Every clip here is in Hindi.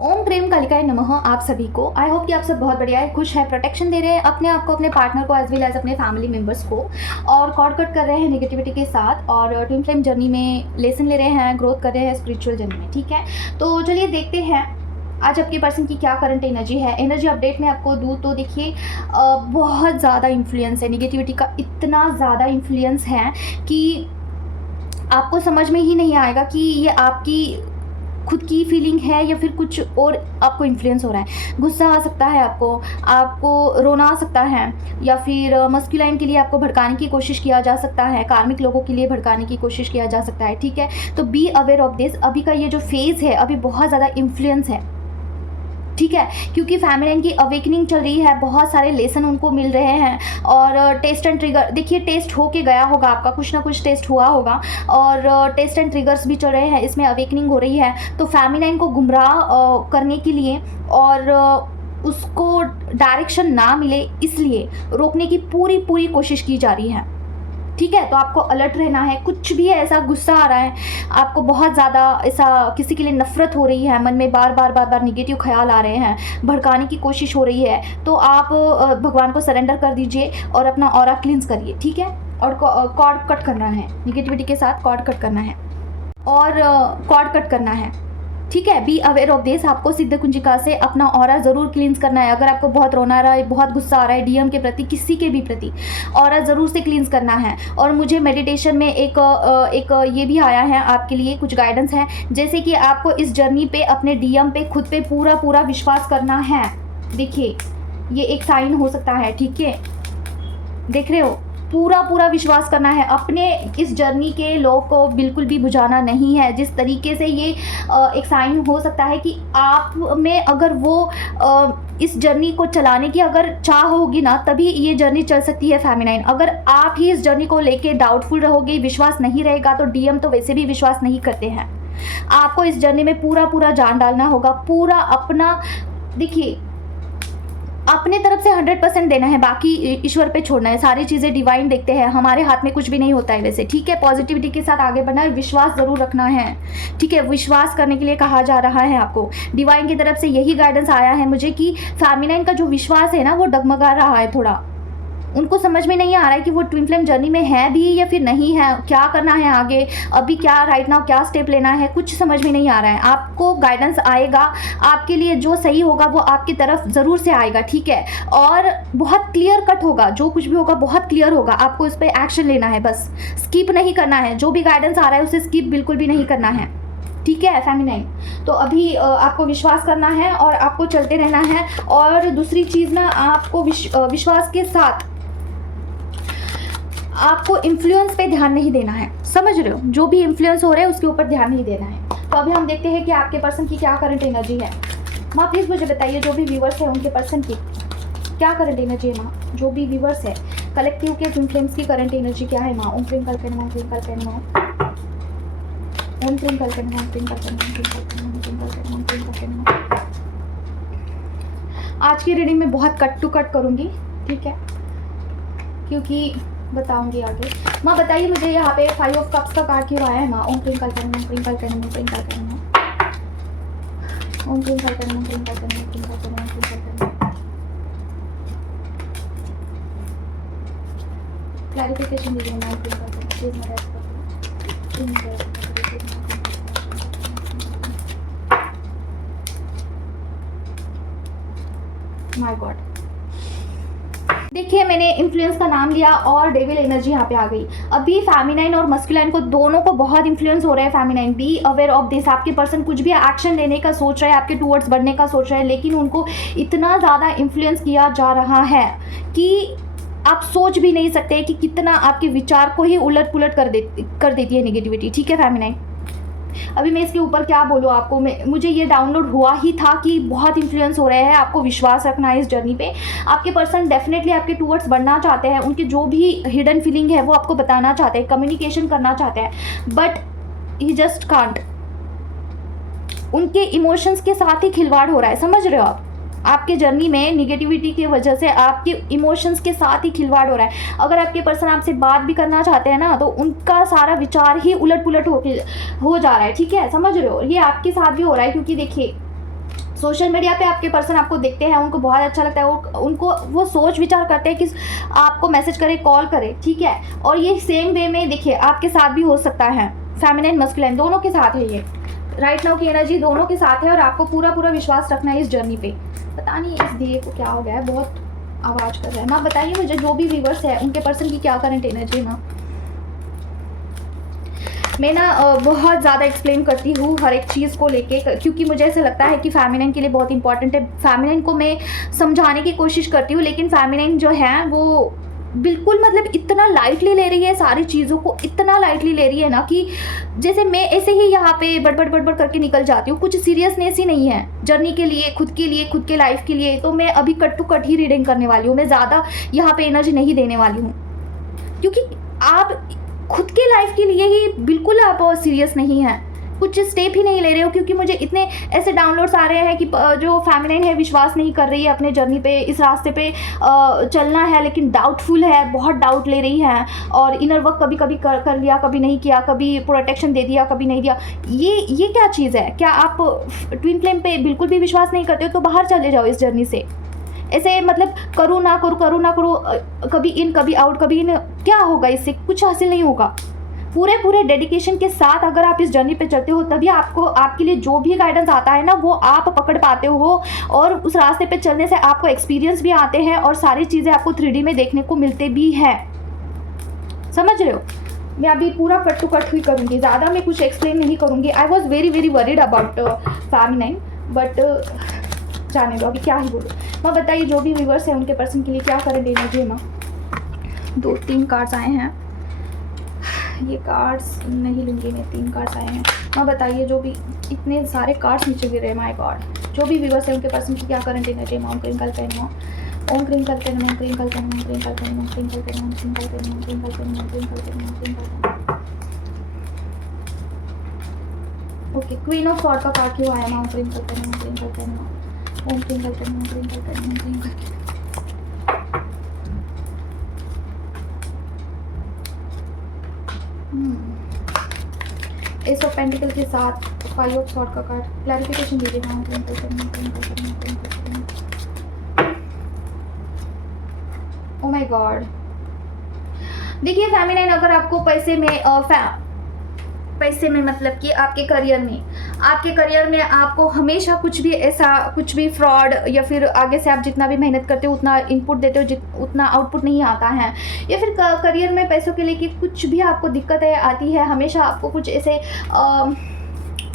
ओम क्रीम कालिकाय नमः आप सभी को। आई होप कि आप सब बहुत बढ़िया है, खुश है, प्रोटेक्शन दे रहे हैं अपने आप को, अपने पार्टनर को, एज वेल एज अपने फैमिली मेम्बर्स को, और कॉर्ड कट कर रहे हैं नेगेटिविटी के साथ, और ट्विन फ्लेम जर्नी में लेसन ले रहे हैं, ग्रोथ कर रहे हैं स्पिरिचुअल जर्नी में। ठीक है, तो चलिए देखते हैं आज आपके पर्सन की क्या करंट एनर्जी है। एनर्जी अपडेट में आपको दूँ तो देखिए बहुत ज़्यादा इन्फ्लुएंस है, नेगेटिविटी का इतना ज़्यादा इन्फ्लुएंस है कि आपको समझ में ही नहीं आएगा कि ये आपकी खुद की फीलिंग है या फिर कुछ और आपको इन्फ्लुएंस हो रहा है। गुस्सा आ सकता है आपको रोना आ सकता है, या फिर मस्कुलाइन के लिए आपको भड़काने की कोशिश किया जा सकता है, कार्मिक लोगों के लिए भड़काने की कोशिश किया जा सकता है। ठीक है, तो बी अवेयर ऑफ दिस। अभी का ये जो फेज़ है अभी बहुत ज़्यादा इन्फ्लुएंस है, ठीक है, क्योंकि फेमिनिन की अवेकनिंग चल रही है, बहुत सारे लेसन उनको मिल रहे हैं, और टेस्ट एंड ट्रिगर देखिए टेस्ट होके गया होगा आपका, कुछ ना कुछ टेस्ट हुआ होगा, और टेस्ट एंड ट्रिगर्स भी चल रहे हैं, इसमें अवेकनिंग हो रही है। तो फेमिनिन को गुमराह करने के लिए और उसको डायरेक्शन ना मिले इसलिए रोकने की पूरी कोशिश की जा रही है। ठीक है, तो आपको अलर्ट रहना है। कुछ भी ऐसा गुस्सा आ रहा है, आपको बहुत ज़्यादा ऐसा किसी के लिए नफरत हो रही है, मन में बार बार निगेटिव ख्याल आ रहे हैं, भड़काने की कोशिश हो रही है, तो आप भगवान को सरेंडर कर दीजिए और अपना ऑरा क्लींस करिए। ठीक है, और कॉर्ड कट करना है, नेगेटिविटी के साथ कॉर्ड कट करना है और कॉर्ड कट करना है। ठीक है, बी अवेयर ऑफ दिस। आपको सिद्ध कुंजिका से अपना ऑरा ज़रूर क्लींस करना है। अगर आपको बहुत रोना आ रहा है, बहुत गुस्सा आ रहा है डीएम के प्रति, किसी के भी प्रति, ऑरा ज़रूर से क्लींस करना है। और मुझे मेडिटेशन में एक ये भी आया है आपके लिए, कुछ गाइडेंस है, जैसे कि आपको इस जर्नी पे अपने डीएम पे खुद पे पूरा विश्वास करना है। देखिए ये एक साइन हो सकता है, ठीक है, देख रहे हो, पूरा विश्वास करना है। अपने इस जर्नी के लो को बिल्कुल भी बुझाना नहीं है। जिस तरीके से ये एक साइन हो सकता है कि आप में अगर वो इस जर्नी को चलाने की अगर चाह होगी ना, तभी ये जर्नी चल सकती है फेमिनाइन। अगर आप ही इस जर्नी को लेके डाउटफुल रहोगे, विश्वास नहीं रहेगा, तो डीएम तो वैसे भी विश्वास नहीं करते हैं। आपको इस जर्नी में पूरा जान डालना होगा, पूरा अपना, देखिए अपने तरफ से 100% देना है, बाकी ईश्वर पे छोड़ना है। सारी चीज़ें डिवाइन देखते हैं, हमारे हाथ में कुछ भी नहीं होता है वैसे। ठीक है, पॉजिटिविटी के साथ आगे बढ़ना है, विश्वास ज़रूर रखना है। ठीक है, विश्वास करने के लिए कहा जा रहा है आपको, डिवाइन की तरफ से यही गाइडेंस आया है मुझे कि फेमिनाइन का जो विश्वास है ना वो डगमगा रहा है थोड़ा। उनको समझ में नहीं आ रहा है कि वो ट्विन फ्लेम जर्नी में है भी या फिर नहीं है, क्या करना है आगे, अभी क्या राइट नाउ क्या स्टेप लेना है, कुछ समझ में नहीं आ रहा है। आपको गाइडेंस आएगा, आपके लिए जो सही होगा वो आपकी तरफ ज़रूर से आएगा। ठीक है, और बहुत क्लियर कट होगा, जो कुछ भी होगा बहुत क्लियर होगा। आपको इस पर एक्शन लेना है, बस स्किप नहीं करना है। जो भी गाइडेंस आ रहा है उसे स्किप बिल्कुल भी नहीं करना है। ठीक है फेमिनाइन, तो अभी आपको विश्वास करना है और आपको चलते रहना है। और दूसरी चीज़ ना, आपको विश्वास के साथ आपको इन्फ्लुएंस पे ध्यान नहीं देना है, समझ रहे हो, जो भी इन्फ्लुएंस हो रहा है उसके ऊपर ध्यान नहीं देना है। तो अभी हम देखते हैं कि आपके पर्सन की क्या करंट एनर्जी है। माँ प्लीज़ मुझे बताइए, जो भी व्यूवर्स है उनके पर्सन की क्या करंट एनर्जी है माँ, जो भी व्यूवर्स है कलेक्टिव के ट्विन फ्लेम्स की करंट एनर्जी क्या है माँ। ओम क्रीम कल करना, ओम क्रीम कल करना, ओम क्रीम कल करना, ओम क्रीम कल करना, ओम क्रीम कल करना, ओम क्रीम कल करना, ओम क्रीम कल करना। आज की रीडिंग में बहुत कट टू कट करूँगी, ठीक है, क्योंकि बताऊंगी आगे। माँ बताइए मुझे यहाँ पे 5 ऑफ कप्स का कार्ड क्यों आया है माँ। ओम क्रीम कल करना, ओम क्रीम कल करना, ओम क्रीम कल करना, ओम क्रीम कल करना, ओम क्रीम कल करना, ओम क्रीम कल करना, ओम क्रीम कल करना। क्लैरिफिकेशन दीजिए माँ, ओम क्रीम कल करना प्लीज, मेरा माय गॉड। देखिए मैंने इन्फ्लुएंस का नाम लिया और डेविल एनर्जी यहाँ पे आ गई। अभी फेमिनाइन और मस्कुलाइन को दोनों को बहुत इन्फ्लुएंस हो रहा है feminine. Be aware of this. आपके पर्सन कुछ भी एक्शन लेने का सोच रहा है, आपके टूवर्ड्स बढ़ने का सोच रहा है, लेकिन उनको इतना ज़्यादा इन्फ्लुएंस किया जा रहा है कि आप सोच भी नहीं सकते कि कितना आपके विचार को ही उलट पुलट कर देती है नेगेटिविटी। ठीक है फेमिनाइन, अभी मैं इसके ऊपर क्या बोलूँ आपको, मुझे ये डाउनलोड हुआ ही था कि बहुत इन्फ्लुएंस हो रहे हैं। आपको विश्वास रखना है इस जर्नी पे। आपके पर्सन डेफिनेटली आपके टूवर्ड्स बढ़ना चाहते हैं, उनकी जो भी हिडन फीलिंग है वो आपको बताना चाहते हैं, कम्युनिकेशन करना चाहते हैं, बट ही जस्ट कांट। उनके इमोशंस के साथ ही खिलवाड़ हो रहा है, समझ रहे हो आप। आपके जर्नी में निगेटिविटी की वजह से आपके इमोशंस के साथ ही खिलवाड़ हो रहा है। अगर आपके पर्सन आपसे बात भी करना चाहते हैं ना, तो उनका सारा विचार ही उलट पुलट हो जा रहा है। ठीक है, समझ रहे हो, ये आपके साथ भी हो रहा है, क्योंकि देखिए सोशल मीडिया पे आपके पर्सन आपको देखते हैं, उनको बहुत अच्छा लगता है, उनको वो सोच विचार करते हैं कि आपको मैसेज करे, कॉल करे, ठीक है। और ये सेम वे में देखिए आपके साथ भी हो सकता है, फेमिनिन मस्कुलिन दोनों के साथ है ये। राइट नाउ की एनर्जी दोनों के साथ है और आपको पूरा पूरा विश्वास रखना है इस जर्नी पे। पता नहीं इस दिए को क्या हो गया है, बहुत आवाज़ कर रहा है। माँ बताइए मुझे जो भी व्यूअर्स है उनके पर्सन की क्या करंट एनर्जी है। माँ मैं ना बहुत ज़्यादा एक्सप्लेन करती हूँ हर एक चीज़ को लेके, क्योंकि मुझे ऐसा लगता है कि फेमिनिन के लिए बहुत इंपॉर्टेंट है। फेमिनिन को मैं समझाने की कोशिश करती हूँ, लेकिन फेमिनिन जो है वो बिल्कुल मतलब इतना लाइटली ले रही है सारी चीज़ों को, इतना लाइटली ले रही है ना कि जैसे मैं ऐसे ही यहाँ पे बड़बड़ करके निकल जाती हूँ, कुछ सीरियसनेस ही नहीं है जर्नी के लिए, खुद के लाइफ के लिए। तो मैं अभी कट टू कट ही रीडिंग करने वाली हूँ, मैं ज़्यादा यहाँ पे एनर्जी नहीं देने वाली हूँ, क्योंकि आप खुद के लाइफ के लिए ही बिल्कुल आप सीरियस नहीं हैं, कुछ स्टेप ही नहीं ले रहे हो। क्योंकि मुझे इतने ऐसे डाउनलोड्स आ रहे हैं कि जो फेमिनिन है विश्वास नहीं कर रही है अपने जर्नी पे, इस रास्ते पे चलना है लेकिन डाउटफुल है, बहुत डाउट ले रही है, और इनर वर्क कभी कभी कर लिया, कभी नहीं किया, कभी प्रोटेक्शन दे दिया, कभी नहीं दिया। ये क्या चीज़ है? क्या आप ट्विन फ्लेम पे बिल्कुल भी विश्वास नहीं करते हो तो बाहर चले जाओ इस जर्नी से। ऐसे मतलब करूँ ना करूँ, कभी इन कभी आउट, कभी इन, क्या होगा इससे? कुछ हासिल नहीं होगा। पूरे डेडिकेशन के साथ अगर आप इस जर्नी पे चलते हो तभी आपको, आपके लिए जो भी गाइडेंस आता है ना वो आप पकड़ पाते हो, और उस रास्ते पे चलने से आपको एक्सपीरियंस भी आते हैं और सारी चीज़ें आपको 3D में देखने को मिलते भी हैं। समझ रहे हो? मैं अभी पूरा कट टू कट ही करूँगी, ज़्यादा मैं कुछ एक्सप्लेन नहीं करूँगी। I was very worried about feminine, but जाने दो, अभी क्या ही बोलूँ। माँ बताइए जो भी व्यूअर्स हैं उनके पर्सन के लिए क्या करें देना चाहिए। माँ 2-3 कार्ड्स आए हैं, ये कार्ड्स नहीं लूँगी मैं, 3 कार्ड्स आए हैं। माँ बताइए जो भी, इतने सारे कार्ड्स नीचे गिर रहे हैं, माय गॉड। जो भी व्यूअर्स हैं उनके पर्सन की क्या करंट देना चाहिए। माँ ओम क्रिंकल पेन, ओम क्रिंकल पेन, ओम क्रिंकल पेन, ओम क्रिंकल पेन, ओम क्रिंकल पेन, ओम क्रिंकल पेन, ओम क्रिंकल पेन, ओम क्रिंकल पेन, ओम क्रिंकल पेन। ओके, क्वीन ऑफ सॉर्ड का कार्ड क्यों आया। माँ ओम क्रिंकल पेन, ओम क्रिंकल पेन, ओम क्रिंकल पेन, ओम क्रिंकल पेन, ओम क्रिंकल पेन। एस ऑफ पेंटिकल के साथ 5 ऑफ सॉर्ड का कार्ड, क्लैरिफिकेशन दीजिए। माँ क्रिंकल pen, crinkle pen, crinkle pen. Oh my god, देखिए फेमिनिन अगर आपको पैसे में मतलब कि आपके करियर में आपको हमेशा कुछ भी फ्रॉड, या फिर आगे से आप जितना भी मेहनत करते हो उतना इनपुट देते हो उतना आउटपुट नहीं आता है, या फिर करियर में पैसों के लेके कुछ भी आपको दिक्कतें आती है, हमेशा आपको कुछ ऐसे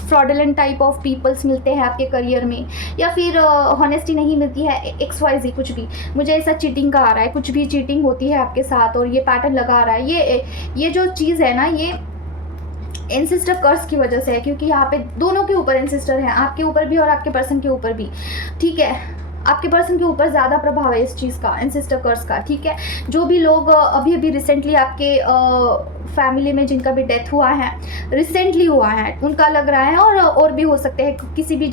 फ्रॉडलेंट टाइप ऑफ पीपल्स मिलते हैं आपके करियर में, या फिर हॉनेस्टी नहीं मिलती है, XYZ कुछ भी। मुझे ऐसा चीटिंग का आ रहा है, कुछ भी चीटिंग होती है आपके साथ और ये पैटर्न लगा आ रहा है। ये जो चीज़ है ना, ये एंसेस्टर कर्स की वजह से है, क्योंकि यहाँ पे दोनों के ऊपर एंसेस्टर हैं, आपके ऊपर भी और आपके पर्सन के ऊपर भी, ठीक है। आपके पर्सन के ऊपर ज़्यादा प्रभाव है इस चीज़ का, एंसेस्टर कर्स का, ठीक है। जो भी लोग अभी रिसेंटली आपके फैमिली में जिनका भी डेथ हुआ है, रिसेंटली हुआ है, उनका लग रहा है, और भी हो सकते हैं, किसी भी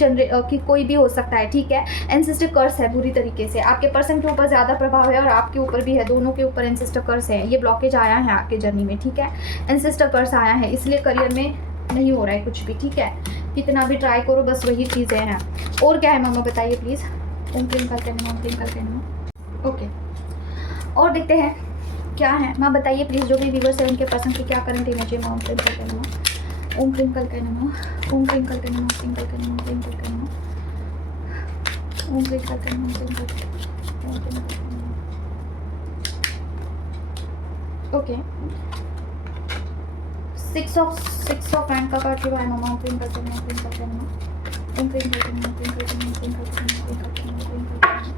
कोई भी हो सकता है, ठीक है। एंसेस्टर कर्स है बुरी तरीके से, आपके पर्सन के ऊपर ज़्यादा प्रभाव है और आपके ऊपर भी है, दोनों के ऊपर एंसेस्टर कर्स है। ये ब्लॉकेज आया है आपके जर्नी में, ठीक है। एंसेस्टर कर्स आया है, इसलिए करियर में नहीं हो रहा है कुछ भी, ठीक है। कितना भी ट्राई करो बस वही चीज़ें हैं। और क्या है मामा बताइए प्लीज़। ओम क्लिंकल करना, ओम क्लिंकल करना। ओके, और देखते हैं क्या है। माँ बताइए प्लीज़ जो भी व्यूअर्स है उनके पर्सन की क्या करंट देना चाहिए। ओम क्लिंकल करना, ओम क्लिंकल करना, ओम क्लिंकल करना, ओम क्लिंकल करना, ओम क्लिंकल करना, ओम क्लिंकल करना, ओम क्लिंकल करना। ओके, 6 ऑफ हैंड का कार्ड क्यों है मामा। ओम क्लिंकल करना, ओम क्लिंकल करना, ओम क्लिंकल करना, ओम क्लिंकल करना, ओम क्लिंकल करना, ओम क्लिंकल करना, ओम क्लिंकल करना।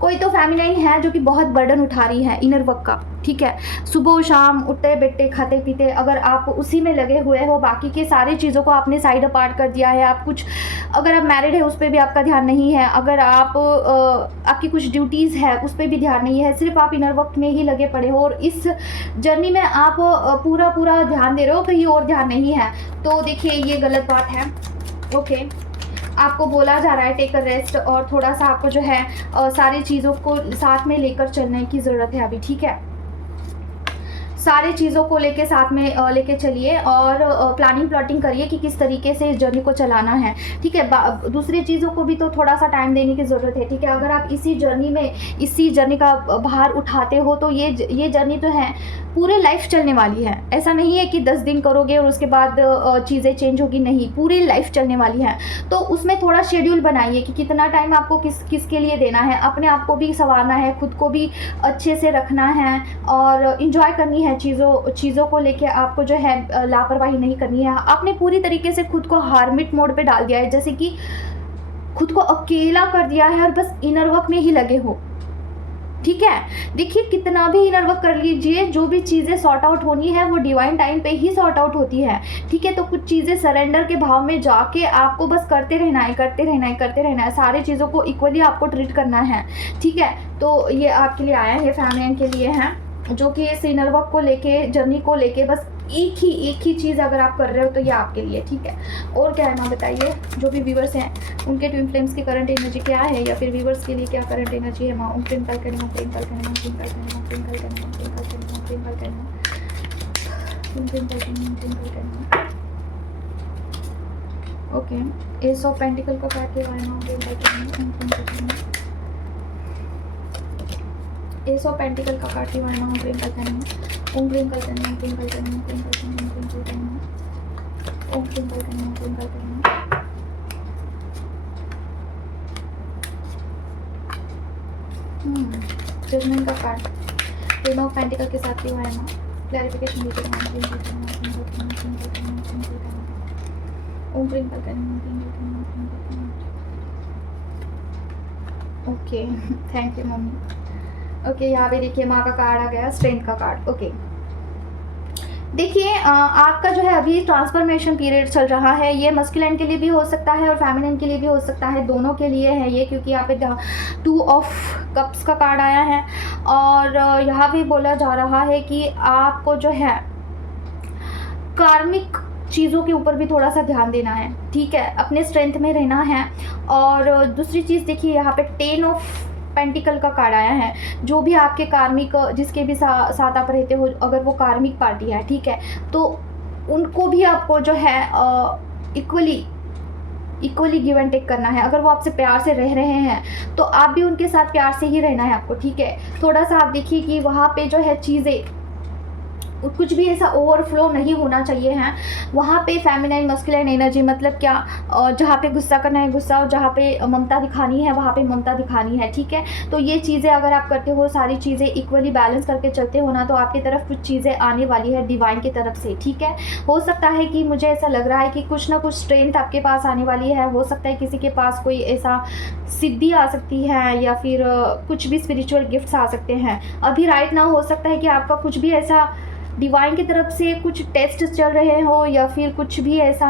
कोई तो फेमिनाइन है जो कि बहुत बर्डन उठा रही है इनर वर्क का, ठीक है। सुबह शाम उठते बैठते खाते पीते अगर आप उसी में लगे हुए हो, बाकी के सारी चीज़ों को आपने साइड अपार्ट कर दिया है। आप कुछ, अगर आप मैरिड है उस पर भी आपका ध्यान नहीं है, अगर आप आपकी कुछ ड्यूटीज़ है उस पर भी ध्यान नहीं है, सिर्फ आप इनर वर्क में ही लगे पड़े हो, और इस जर्नी में आप पूरा ध्यान दे रहे हो, कहीं और ध्यान नहीं है। तो देखिए ये गलत बात है, ओके। आपको बोला जा रहा है टेक अ रेस्ट, और थोड़ा सा आपको जो है सारी चीज़ों को साथ में लेकर चलने की ज़रूरत है अभी, ठीक है। सारे चीज़ों को लेके साथ में लेके चलिए और प्लानिंग प्लॉटिंग करिए कि किस तरीके से इस जर्नी को चलाना है, ठीक है। दूसरी चीज़ों को भी तो थोड़ा सा टाइम देने की ज़रूरत है, ठीक है। अगर आप इसी जर्नी का भार उठाते हो तो ये जर्नी तो है पूरे लाइफ चलने वाली है। ऐसा नहीं है कि 10 दिन करोगे और उसके बाद चीज़ें चेंज होगी, नहीं, पूरी लाइफ चलने वाली है। तो उसमें थोड़ा शेड्यूल बनाइए कि कितना टाइम आपको किसके लिए देना है, अपने आप को भी संवारना है, खुद को भी अच्छे से रखना है और इंजॉय करनी है चीज़ों को लेके। आपको जो है लापरवाही नहीं करनी है। आपने पूरी तरीके से खुद को हार्मिट मोड पे डाल दिया है, जैसे कि खुद को अकेला कर दिया है और बस इनर वर्क में ही लगे हो, ठीक है। देखिए कितना भी इनर वर्क कर लीजिए, जो भी चीज़ें सॉर्ट आउट होनी है वो डिवाइन टाइम पे ही सॉर्ट आउट होती है, ठीक है। तो कुछ चीज़ें सरेंडर के भाव में जाके आपको बस करते रहना है, सारी चीज़ों को इक्वली आपको ट्रीट करना है, ठीक है। तो ये आपके लिए आया है, फैमिली के लिए है, जो कि इस इनर वर्क को लेके, जर्नी को लेके बस एक ही चीज़ अगर आप कर रहे हो तो ये आपके लिए, ठीक है। और क्या है माँ बताइए, जो भी व्यूवर्स हैं उनके ट्विन फ्लेम्स की करंट एनर्जी क्या है, या फिर व्यूवर्स के लिए क्या करंट एनर्जी है माँ। ओके, एस ऑफ पेंटिकल का कार्ड क्या है माँ। एस ऑफ पेंटिकल का कार्ड क्या है माँ। जजमेंट का कार्ड टेन ऑफ पेंटिकल के साथ क्यों है माँ। क्लैरिफिकेशन दीजिए। Okay, thank you mummy. Okay, यहाँ पे देखिए माँ का कार्ड आ गया, स्ट्रेंथ का कार्ड। ओके, देखिए आपका जो है अभी ट्रांसफॉर्मेशन पीरियड चल रहा है। ये मस्कुलिन के लिए भी हो सकता है और फेमिनिन के लिए भी हो सकता है, दोनों के लिए है ये, क्योंकि यहाँ पे 2 ऑफ कप्स का कार्ड आया है। और यहाँ भी बोला जा रहा है कि आपको जो है कार्मिक चीज़ों के ऊपर भी थोड़ा सा ध्यान देना है, ठीक है, अपने स्ट्रेंथ में रहना है। और दूसरी चीज़ देखिए, यहाँ पे 10 ऑफ पेंटिकल का कार्ड आया है। जो भी आपके कार्मिक, जिसके भी साथ आप रहते हो, अगर वो कार्मिक पार्टी है, ठीक है, तो उनको भी आपको जो है इक्वली गिव एंड टेक करना है। अगर वो आपसे प्यार से रह रहे हैं तो आप भी उनके साथ प्यार से ही रहना है आपको, ठीक है। थोड़ा सा आप देखिए कि वहाँ पे जो है चीज़ें कुछ भी ऐसा ओवरफ्लो नहीं होना चाहिए है वहाँ पे। फेमिनाइन मस्कुलाइन एनर्जी मतलब क्या, जहाँ पे गुस्सा करना है गुस्सा, और जहाँ पे ममता दिखानी है वहाँ पे ममता दिखानी है, ठीक है। तो ये चीज़ें अगर आप करते हो, सारी चीज़ें इक्वली बैलेंस करके चलते हो ना, तो आपकी तरफ कुछ चीज़ें आने वाली है डिवाइन की तरफ से, ठीक है। हो सकता है कि मुझे ऐसा लग रहा है कि कुछ ना कुछ स्ट्रेंथ आपके पास आने वाली है। हो सकता है किसी के पास कोई ऐसा सिद्धि आ सकती है, या फिर कुछ भी स्पिरिचुअल गिफ्ट्स आ सकते हैं। अभी राइट नाउ हो सकता है कि आपका कुछ भी ऐसा डिवाइन की तरफ से कुछ टेस्ट चल रहे हो, या फिर कुछ भी ऐसा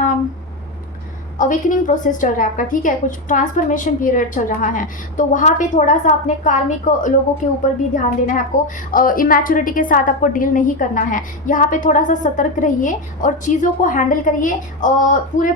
अवेकनिंग प्रोसेस चल रहा है आपका, ठीक है, कुछ ट्रांसफॉर्मेशन पीरियड चल रहा है। तो वहाँ पे थोड़ा सा अपने कार्मिक लोगों के ऊपर भी ध्यान देना है आपको। इमैच्योरिटी के साथ आपको डील नहीं करना है। यहाँ पे थोड़ा सा सतर्क रहिए और चीज़ों को हैंडल करिए पूरे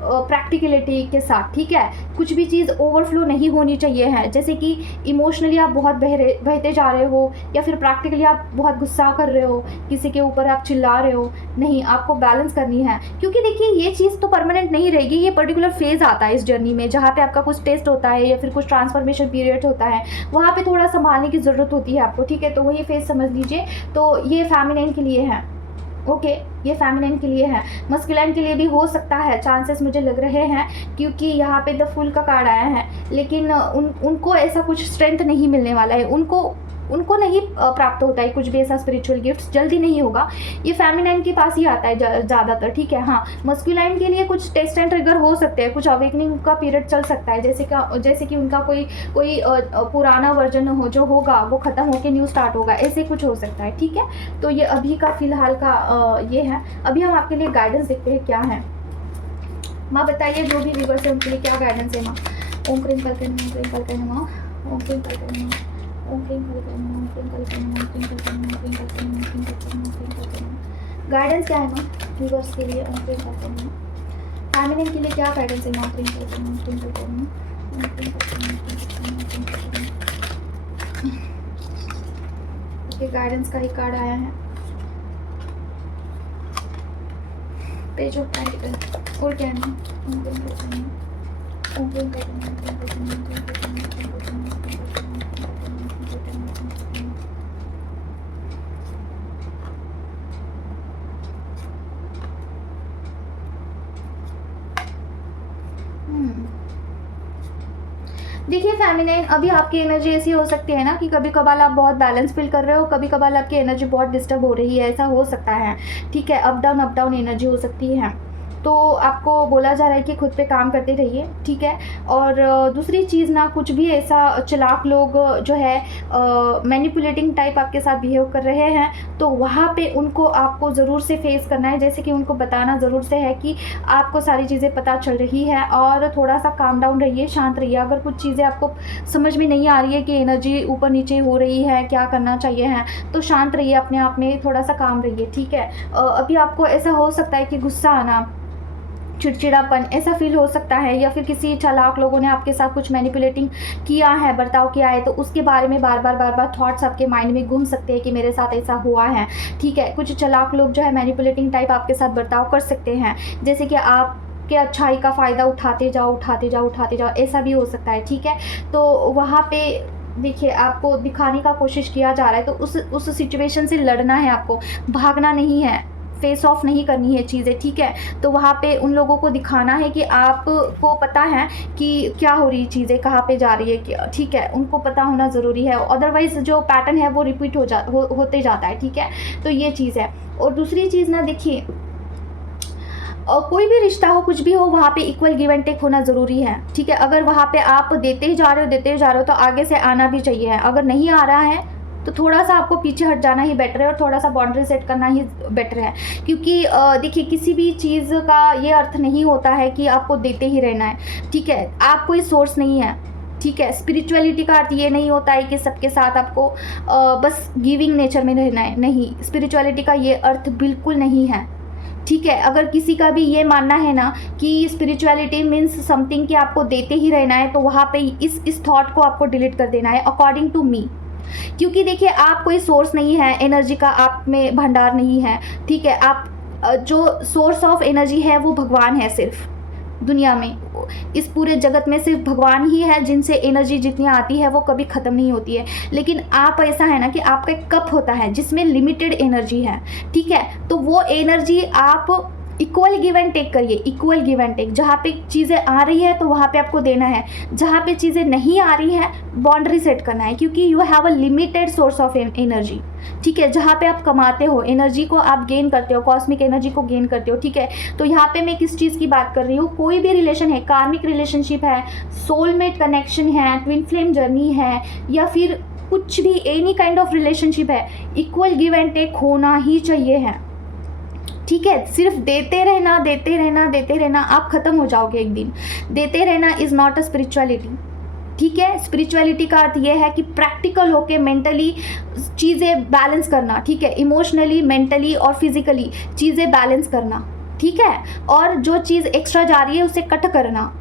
प्रैक्टिकलिटी के साथ, ठीक है। कुछ भी चीज़ ओवरफ्लो नहीं होनी चाहिए है, जैसे कि इमोशनली आप बहुत बहते जा रहे हो, या फिर प्रैक्टिकली आप बहुत गुस्सा कर रहे हो, किसी के ऊपर आप चिल्ला रहे हो। नहीं, आपको बैलेंस करनी है, क्योंकि देखिए ये चीज़ तो परमानेंट नहीं रहेगी। ये पर्टिकुलर फेज आता है इस जर्नी में, जहाँ पे आपका कुछ टेस्ट होता है या फिर कुछ ट्रांसफॉर्मेशन पीरियड होता है, वहाँ पे थोड़ा संभालने की ज़रूरत होती है आपको, ठीक है। तो वही फेज समझ लीजिए। तो ये फेमिनिन के लिए है, ओके, ये फेमिनिन के लिए है। मस्कुलाइन के लिए भी हो सकता है, चांसेस मुझे लग रहे हैं, क्योंकि यहाँ पे द फुल का कार्ड आया है। लेकिन उनको ऐसा कुछ स्ट्रेंथ नहीं मिलने वाला है, उनको नहीं प्राप्त होता है कुछ भी ऐसा स्पिरिचुअल गिफ्ट्स, जल्दी नहीं होगा। ये फेमिनाइन के पास ही आता है ज़्यादातर, ठीक है। हाँ, मस्कुलाइन के लिए कुछ टेस्ट एंड ट्रिगर हो सकते हैं, कुछ अवेकनिंग का पीरियड चल सकता है, जैसे कि उनका कोई पुराना वर्जन हो जो होगा वो ख़त्म होकर न्यू स्टार्ट होगा, ऐसे कुछ हो सकता है, ठीक है। तो ये अभी का फ़िलहाल का ये है। अभी हम आपके लिए गाइडेंस देखते हैं क्या है। माँ बताइए, जो भी व्यूअर्स है उनके लिए क्या गाइडेंस है माँ। ओम क्रीम करके माँ, ओम क्रीम करके माँ, ओम क्रीम करके माँ, गाइडेंस क्या है माँ व्यूअर्स के लिए। फेमिनिन के लिए क्या गाइडेंस है माँ। गाइडेंस का ही कार्ड आया है। पेज ऑफ पेंटिकल और क्या है देखिए फेमिनाइन, अभी आपकी एनर्जी ऐसी हो सकती है ना कि कभी कभार आप बहुत बैलेंस फील कर रहे हो, कभी कभार आपकी एनर्जी बहुत डिस्टर्ब हो रही है, ऐसा हो सकता है। ठीक है, अप डाउन एनर्जी हो सकती है। तो आपको बोला जा रहा है कि खुद पे काम करते रहिए, ठीक है। और दूसरी चीज़ ना, कुछ भी ऐसा चालाक लोग जो है मैनिपुलेटिंग टाइप आपके साथ बिहेव कर रहे हैं, तो वहाँ पे उनको आपको ज़रूर से फेस करना है। जैसे कि उनको बताना ज़रूर से है कि आपको सारी चीज़ें पता चल रही है और थोड़ा सा काम डाउन रहिए, शांत रहिए। अगर कुछ चीज़ें आपको समझ में नहीं आ रही है कि एनर्जी ऊपर नीचे हो रही है, क्या करना चाहिए है, तो शांत रहिए, अपने आप में थोड़ा सा काम रहिए, ठीक है। अभी आपको ऐसा हो सकता है कि गुस्सा आना, चिड़चिड़ापन ऐसा फील हो सकता है, या फिर किसी चालाक लोगों ने आपके साथ कुछ मैनिपुलेटिंग किया है, बर्ताव किया है, तो उसके बारे में बार बार थॉट्स आपके माइंड में घूम सकते हैं कि मेरे साथ ऐसा हुआ है, ठीक है। कुछ चालाक लोग जो है मैनिपुलेटिंग टाइप आपके साथ बर्ताव कर सकते हैं, जैसे कि आप के अच्छाई का फ़ायदा उठाते जाओ, ऐसा भी हो सकता है, ठीक है। तो वहाँ पे देखिए आपको दिखाने का कोशिश किया जा रहा है, तो उस सिचुएशन से लड़ना है आपको, भागना नहीं है, फेस ऑफ नहीं करनी है चीज़ें, ठीक है। तो वहाँ पे उन लोगों को दिखाना है कि आपको पता है कि क्या हो रही चीज़ें, कहाँ पे जा रही है, ठीक है, उनको पता होना ज़रूरी है। अदरवाइज़ जो पैटर्न है वो रिपीट होते जाता है, ठीक है। तो ये चीज़ है। और दूसरी चीज़ ना, देखिए कोई भी रिश्ता हो, कुछ भी हो, वहाँ पे इक्वल गिव एंड टेक होना ज़रूरी है, ठीक है। अगर वहाँ पे आप देते ही जा रहे हो तो आगे से आना भी चाहिए। अगर नहीं आ रहा है तो थोड़ा सा आपको पीछे हट जाना ही बेटर है और थोड़ा सा बाउंड्री सेट करना ही बेटर है। क्योंकि देखिए किसी भी चीज़ का ये अर्थ नहीं होता है कि आपको देते ही रहना है, ठीक है। आप कोई सोर्स नहीं है, ठीक है। स्पिरिचुअलिटी का अर्थ ये नहीं होता है कि सबके साथ आपको बस गिविंग नेचर में रहना है, नहीं। स्पिरिचुअलिटी का ये अर्थ बिल्कुल नहीं है, ठीक है। अगर किसी का भी ये मानना है ना कि स्पिरिचुअलिटी मीन्स समथिंग कि आपको देते ही रहना है, तो वहाँ पे इस थॉट को आपको डिलीट कर देना है, अकॉर्डिंग टू मी। क्योंकि देखिए आप कोई सोर्स नहीं है, एनर्जी का आप में भंडार नहीं है, ठीक है। आप जो सोर्स ऑफ एनर्जी है वो भगवान है, सिर्फ दुनिया में, इस पूरे जगत में सिर्फ भगवान ही है जिनसे एनर्जी जितनी आती है वो कभी ख़त्म नहीं होती है। लेकिन आप ऐसा है ना कि आपका एक कप होता है जिसमें लिमिटेड एनर्जी है, ठीक है। तो वो एनर्जी आप इक्वल गिव एंड टेक करिए, इक्वल गिव एंड टेक। जहाँ पे चीज़ें आ रही है तो वहाँ पे आपको देना है, जहाँ पे चीज़ें नहीं आ रही है बाउंड्री सेट करना है, क्योंकि you have a limited source of energy, ठीक है। जहाँ पे आप कमाते हो, एनर्जी को आप गेन करते हो, कॉस्मिक एनर्जी को गेन करते हो, ठीक है। तो यहाँ पे मैं किस चीज़ की बात कर रही हूँ, कोई भी रिलेशन है, कार्मिक रिलेशनशिप है, सोलमेट कनेक्शन है, ट्विन फ्लेम जर्नी है, या फिर कुछ भी एनी काइंड ऑफ रिलेशनशिप है, इक्वल गिव एंड टेक होना ही चाहिए है, ठीक है। सिर्फ देते रहना, आप ख़त्म हो जाओगे एक दिन। देते रहना इज़ नॉट अ स्पिरिचुअलिटी, ठीक है। स्पिरिचुअलिटी का अर्थ ये है कि प्रैक्टिकल होके मेंटली चीज़ें बैलेंस करना, ठीक है। इमोशनली, मेंटली और फिजिकली चीज़ें बैलेंस करना, ठीक है। और जो चीज़ एक्स्ट्रा जा रही है उसे कट करना।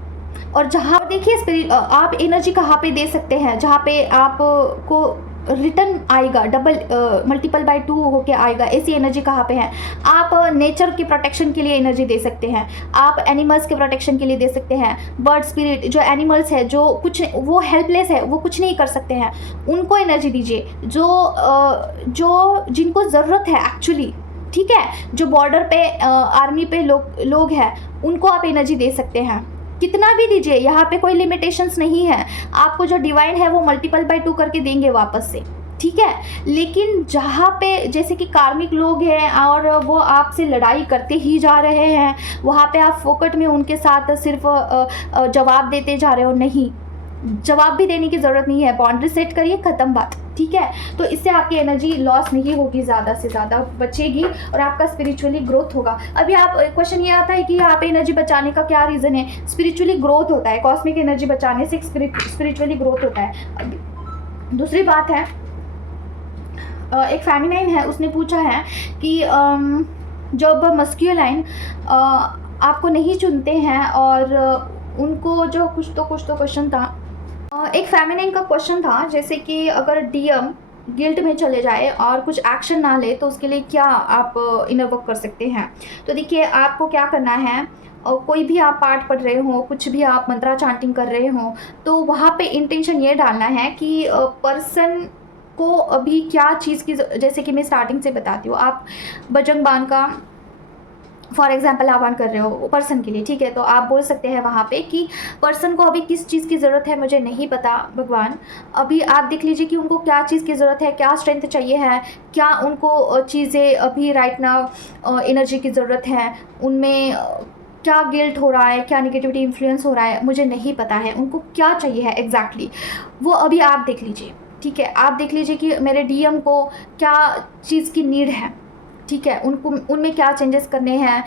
और जहाँ देखिए आप एनर्जी कहाँ पे दे सकते हैं, जहाँ पे आपको रिटर्न आएगा, डबल मल्टीपल बाय 2 होके आएगा, ऐसी एनर्जी कहाँ पे है। आप नेचर की प्रोटेक्शन के लिए एनर्जी दे सकते हैं, आप एनिमल्स के प्रोटेक्शन के लिए दे सकते हैं। बर्ड स्पिरिट जो एनिमल्स है, जो कुछ वो हेल्पलेस है, वो कुछ नहीं कर सकते हैं, उनको एनर्जी दीजिए। जो जिनको ज़रूरत है एक्चुअली, ठीक है। जो बॉर्डर पे आर्मी पे लोग हैं, उनको आप एनर्जी दे सकते हैं, कितना भी दीजिए, यहाँ पे कोई लिमिटेशंस नहीं है। आपको जो डिवाइन है वो मल्टीपल बाय 2 करके देंगे वापस से, ठीक है। लेकिन जहाँ पे जैसे कि कार्मिक लोग हैं और वो आपसे लड़ाई करते ही जा रहे हैं, वहाँ पे आप फोकट में उनके साथ सिर्फ जवाब देते जा रहे हो, नहीं, जवाब भी देने की ज़रूरत नहीं है। बाउंड्री सेट करिए, ख़त्म बात, ठीक है। तो इससे आपकी एनर्जी लॉस नहीं होगी, ज़्यादा से ज़्यादा बचेगी और आपका स्पिरिचुअली ग्रोथ होगा। अभी आप क्वेश्चन ये आता है कि यहाँ पे एनर्जी बचाने का क्या रीज़न है। स्पिरिचुअली ग्रोथ होता है, कॉस्मिक एनर्जी बचाने से स्पिरिचुअली ग्रोथ होता है। दूसरी बात है, एक फेमिनाइन है, उसने पूछा है कि जब मस्क्यूलाइन आपको नहीं चुनते हैं और उनको कुछ तो क्वेश्चन था, एक फेमिनाइन का क्वेश्चन था, जैसे कि अगर डीएम गिल्ट में चले जाए और कुछ एक्शन ना ले, तो उसके लिए क्या आप इनर वर्क कर सकते हैं। तो देखिए, आपको क्या करना है, कोई भी आप पाठ पढ़ रहे हो, कुछ भी आप मंत्रा चांटिंग कर रहे हो, तो वहाँ पे इंटेंशन ये डालना है कि पर्सन को अभी क्या चीज़ की जैसे कि मैं स्टार्टिंग से बताती हूँ, आप बजरंग बाण का फॉर एग्जाम्पल आह्वान कर रहे हो पर्सन के लिए, ठीक है, तो आप बोल सकते हैं वहाँ पे कि पर्सन को अभी किस चीज़ की ज़रूरत है मुझे नहीं पता भगवान, अभी आप देख लीजिए कि उनको क्या चीज़ की ज़रूरत है, क्या स्ट्रेंथ चाहिए है, क्या उनको चीज़ें अभी राइट नाउ एनर्जी की ज़रूरत है, उनमें क्या गिल्ट हो रहा है, क्या नेगेटिविटी इन्फ्लुएंस हो रहा है, मुझे नहीं पता है, उनको क्या चाहिए है एग्जैक्टली, वो अभी आप देख लीजिए, ठीक है। आप देख लीजिए कि मेरे डीएम को क्या चीज़ की नीड है, ठीक है, उनको उनमें क्या चेंजेस करने हैं,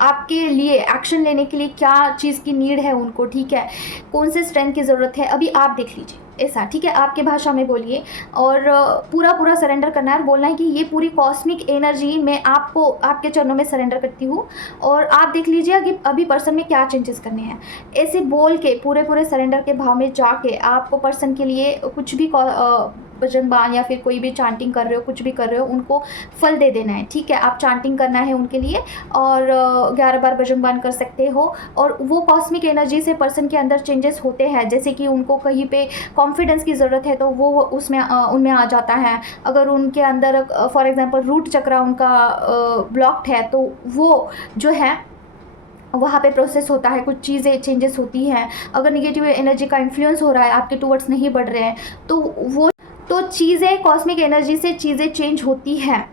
आपके लिए एक्शन लेने के लिए क्या चीज़ की नीड है उनको, ठीक है, कौन से स्ट्रेंथ की ज़रूरत है, अभी आप देख लीजिए ऐसा, ठीक है, आपके भाषा में बोलिए और पूरा पूरा सरेंडर करना है और बोलना है कि ये पूरी कॉस्मिक एनर्जी मैं आपको आपके चरणों में सरेंडर करती हूँ और आप देख लीजिए कि अभी पर्सन में क्या चेंजेस करने हैं। ऐसे बोल के पूरे पूरे सरेंडर के भाव में जाके आपको पर्सन के लिए कुछ भी बजरंग बाण या फिर कोई भी चांटिंग कर रहे हो, कुछ भी कर रहे हो, उनको फल दे देना है, ठीक है। आप चांटिंग करना है उनके लिए और 11 बार बजरंग बाण कर सकते हो और वो कॉस्मिक एनर्जी से पर्सन के अंदर चेंजेस होते हैं, जैसे कि उनको कहीं पे कॉन्फिडेंस की ज़रूरत है तो वो उसमें उनमें आ जाता है। अगर उनके अंदर फॉर एग्जांपल रूट चक्र उनका ब्लॉक्ड है तो वो जो है वहाँ पे प्रोसेस होता है, कुछ चीज़ें चेंजेस होती हैं। अगर निगेटिव एनर्जी का इन्फ्लुएंस हो रहा है, आपके टूवर्ड्स नहीं बढ़ रहे हैं, तो वो तो चीज़ें कॉस्मिक एनर्जी से चीज़ें चेंज होती हैं,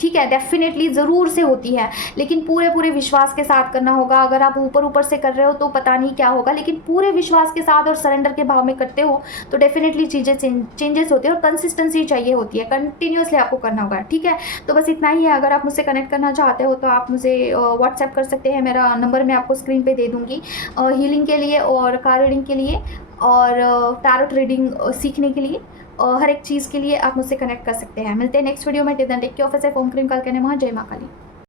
ठीक है, डेफिनेटली ज़रूर से होती है, लेकिन पूरे पूरे विश्वास के साथ करना होगा। अगर आप ऊपर ऊपर से कर रहे हो तो पता नहीं क्या होगा, लेकिन पूरे विश्वास के साथ और सरेंडर के भाव में करते हो तो डेफिनेटली चीज़ें चेंजेस होती है और कंसिस्टेंसी चाहिए होती है, कंटिन्यूसली आपको करना होगा, ठीक है। तो बस इतना ही है। अगर आप मुझसे कनेक्ट करना चाहते हो तो आप मुझे व्हाट्सएप कर सकते हैं, मेरा नंबर मैं आपको स्क्रीन पर दे दूँगी हीलिंग के लिए और कार रीडिंग के लिए और टैरोट रीडिंग सीखने के लिए, हर एक चीज़ के लिए आप मुझसे कनेक्ट कर सकते हैं। मिलते हैं नेक्स्ट वीडियो में। Till then take care of yourself. ओम क्रीम काल के नमः। जय मां काली।